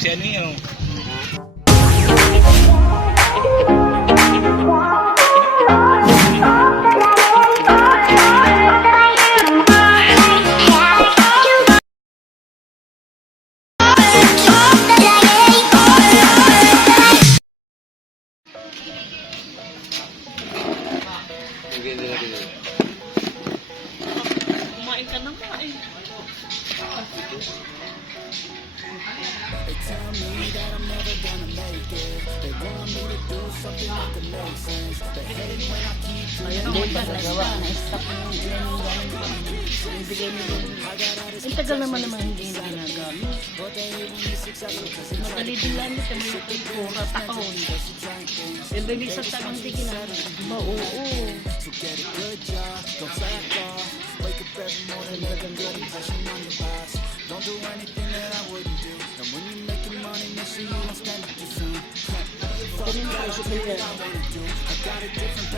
si ano yun. Kumain ka na nga eh. Hindi pa nagawa. Na-stop na yung ibigay nila. Ang tagal naman hindi ginagamit. Madali din lang ito. May pura taon. Ibigay sa tagang di ginagawa. Oo.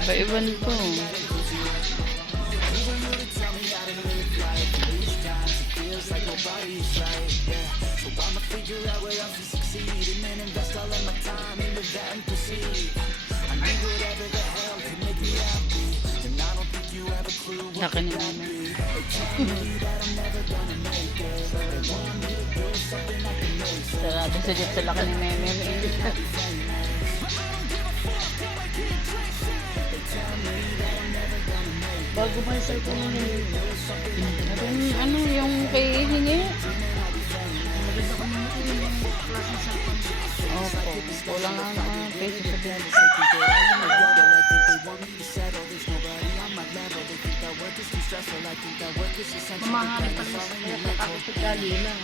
Iba-iban po. Laki ni mama. Sarado sa dito sa laki ni meme. Bago ba yung cellphone niya? Ano yung kay hingi? Maganda ko naman yung klaseng cellphone. Opo. Kulang ang peso sa din. Mamahalin pa sa kaya ako sa gali lang.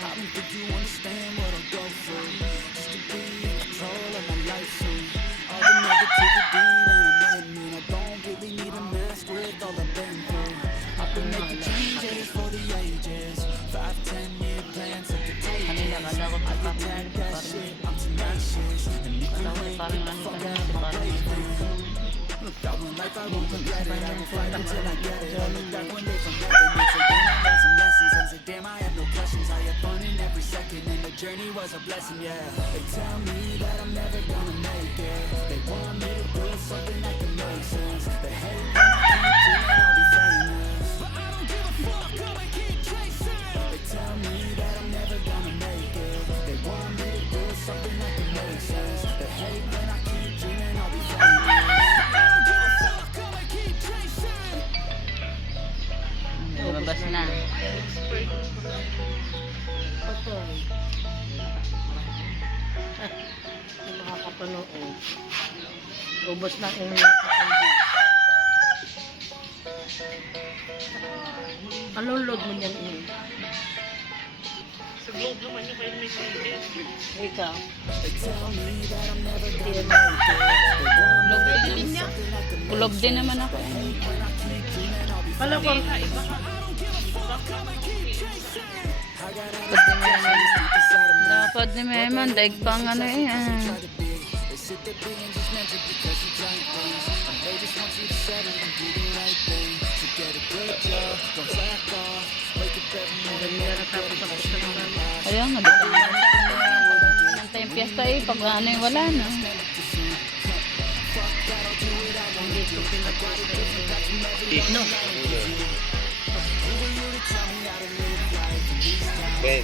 Journey was a blessing, yeah. They tell me that I'm never gonna make it. They want me to do something that can make sense. They hate when I keep dreaming I'll be famous. But I don't give a fuck, I keep chasing. They tell me that I'm never gonna make it. They want me to do something that can make sense. They hate when I keep dreaming I'll be famous. But I don't give a fuck, I keep chasing. Lumabas na. Yung makakapanood. Ubos na yung anong load mo niyan eh? Sa globe naman yung kayo may content. Ikaw? Pwede din niya. Kulob din naman ako. Pala ko. Dapat ni Meman, daig pang ano eh. Kaya nga, dito naman tayong piyesta eh. Pag ano yung wala na. No. Ben.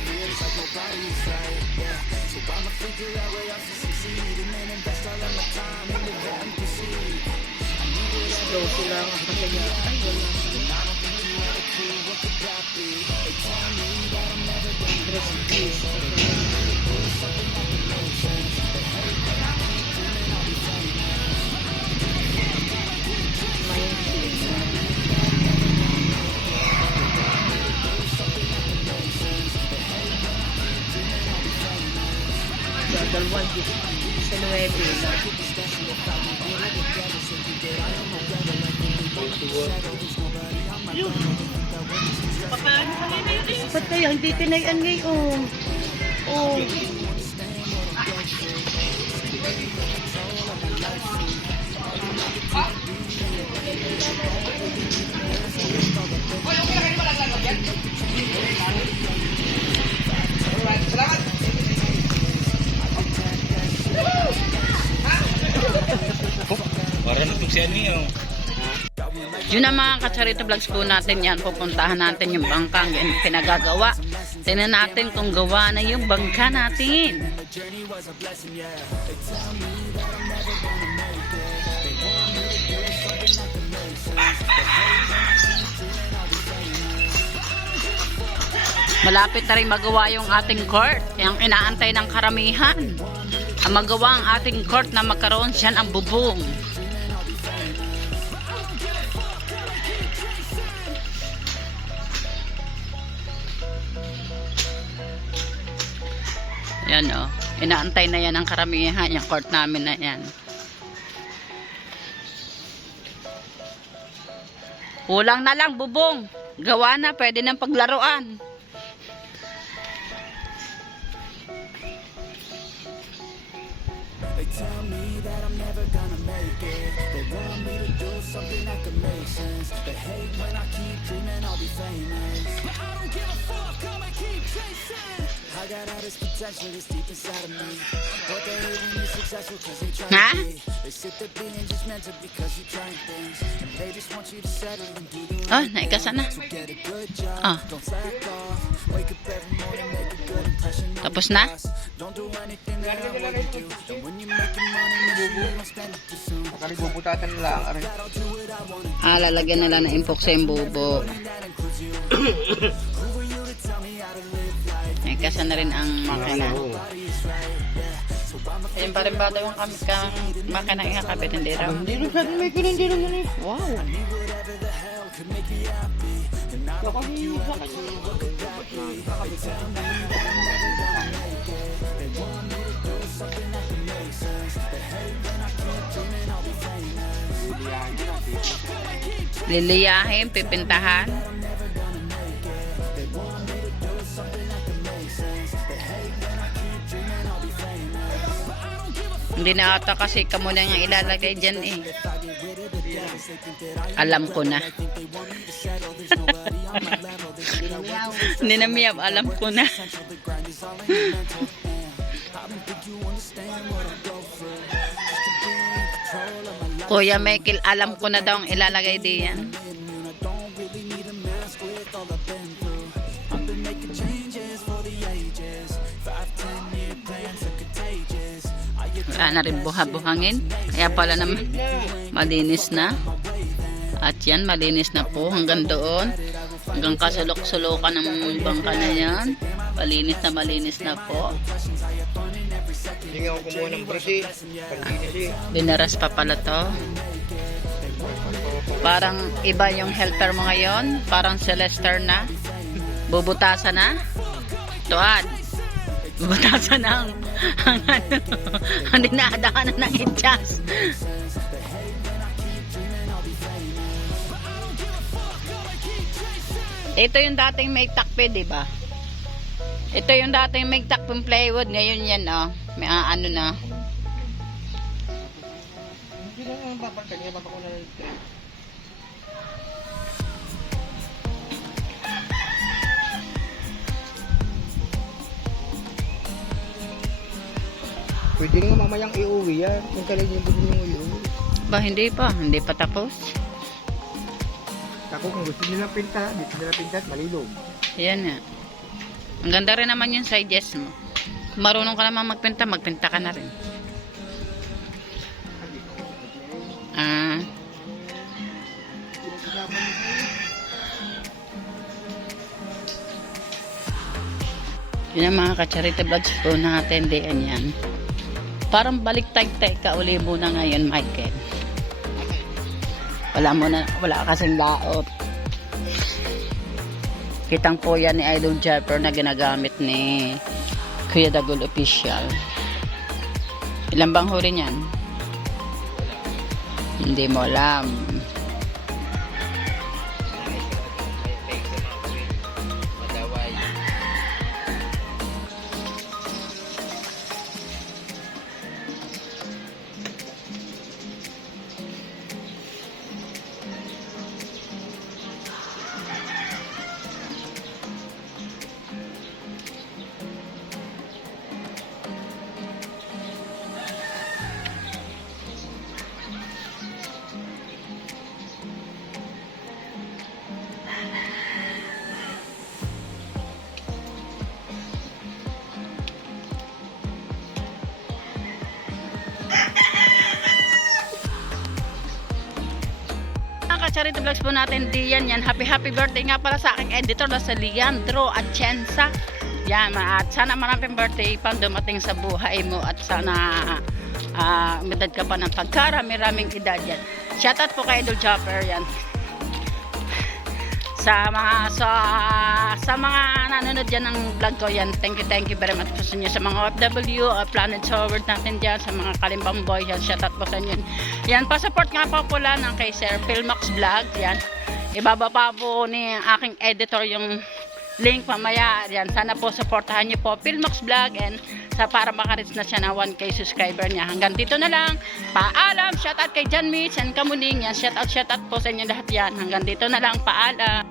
Slow sila ang kasaya. Ay, wala. Dalawang sa 9 lang. Yun. Papaano kanina yun eh. Ba't kaya hindi tinayan ngayon? Oh. ano yun? Yun ang mga Kacharito Vlogs po natin yan. Pupuntahan natin yung bangkang yan pinagagawa. Tingnan natin kung gawa na yung bangka natin. Malapit na rin magawa yung ating court. Yung inaantay ng karamihan. Ang magawa ang ating court na magkaroon siya ang bubong. Yan o. Inaantay na yan ang karamihan. Yung court namin na yan. Kulang na lang bubong. Gawa na. Pwede ng paglaruan. They tell me that I'm never gonna make it. They want me to do something that could make sense. They hate when I keep dreaming I'll be famous, but I don't give a fuck, I'ma keep chasing. I got all this potential that's deep inside of me, but they hate when you're successful cause they try Huh? to be. They sit there being judgmental because you're trying things, and they just want you to settle and do the Oh, right naikasa na. thing. So get a good job, Ah. don't slack off. Wake up every morning, make a good impression on Tapos your na? boss. Don't do anything that I wouldn't do. And when you're making money, make sure you don't spend it too soon. Nakalibubutatan na lang. Aray. Lalagyan nila ng impok sa bubo. Naikasa na rin ang makina. Ayun pa rin ba daw yung makina ikakabit, hindi raw? Hindi rin sa may hindi rin yun eh. Wow. Liliyahin, pipintahan. Hindi na ata kasi kamo na yung ilalagay dyan eh. Alam ko na. Hindi na miyab, alam ko na. Kuya Michael, alam ko na daw ang ilalagay diyan. Wala na rin buha-buhangin. Kaya pala naman malinis na. At yan, malinis na po hanggang doon. Hanggang kasulok-sulokan ng bangka na yan. Malinis na po. Hindi nga ako kumuha ng brush eh. Pag-inis eh. Binaras pa pala to. Parang iba yung helper mo ngayon. Parang Celester na. Bubutasan na. Tuad. Bubutasan na ang ano. Hindi na adaan na ng itchas. Ito yung dating may takpe, di ba? Ito yung dating may takpeng plywood. Ngayon yan, oh. May ano na. Hindi lang ang papagkan niya. Papakuna ng tray. Pwede nga mamayang iuwi yan. Yung kalay niya din yung iuwi. Ba, hindi pa. Hindi pa tapos. Ako kung gusto nilang pinta, dito nila pinta at malilog. Yan nga. Ang ganda rin naman yung sizes mo. Marunong ka naman magpinta, magpinta ka na rin. Ah. Yun ang mga Kacharito Vlogs po natin. Diyan yan. Parang balik-tag-tag ka uli muna ngayon, Michael. Wala kasing laot. Kitang po yan ni Idol Jumper na ginagamit ni Kuya Dagol Official. Ilan bang huli niyan? Hindi mo alam. charity vlogs po natin, Dian. Yan, happy birthday nga pala sa aking editor na sa Leandro Atienza. Yan, at sana maraming birthday pang dumating sa buhay mo at sana umedad ka pa ng pagkarami-raming edad yan. Shoutout po kay Idol Chopper yan. Sa mga nanonood dyan ng vlog ko yan, thank you very much po sa inyo. Sa mga OFW, Planet Forward natin dyan, sa mga Kalimbang Boy yan, shoutout po sa inyo. Yan, pa-support nga po pula ng kay Sir Philmax Vlog, yan. Ibababa po ni aking editor yung link mamaya, yan. Sana po supportahan niyo po Philmax Vlog and para makareach na siya na 1K subscriber niya. Hanggang dito na lang. Paalam. Shoutout kay John Mitch and Kamuning. Yan, shoutout po sa inyo lahat yan. Hanggang dito na lang. Paalam.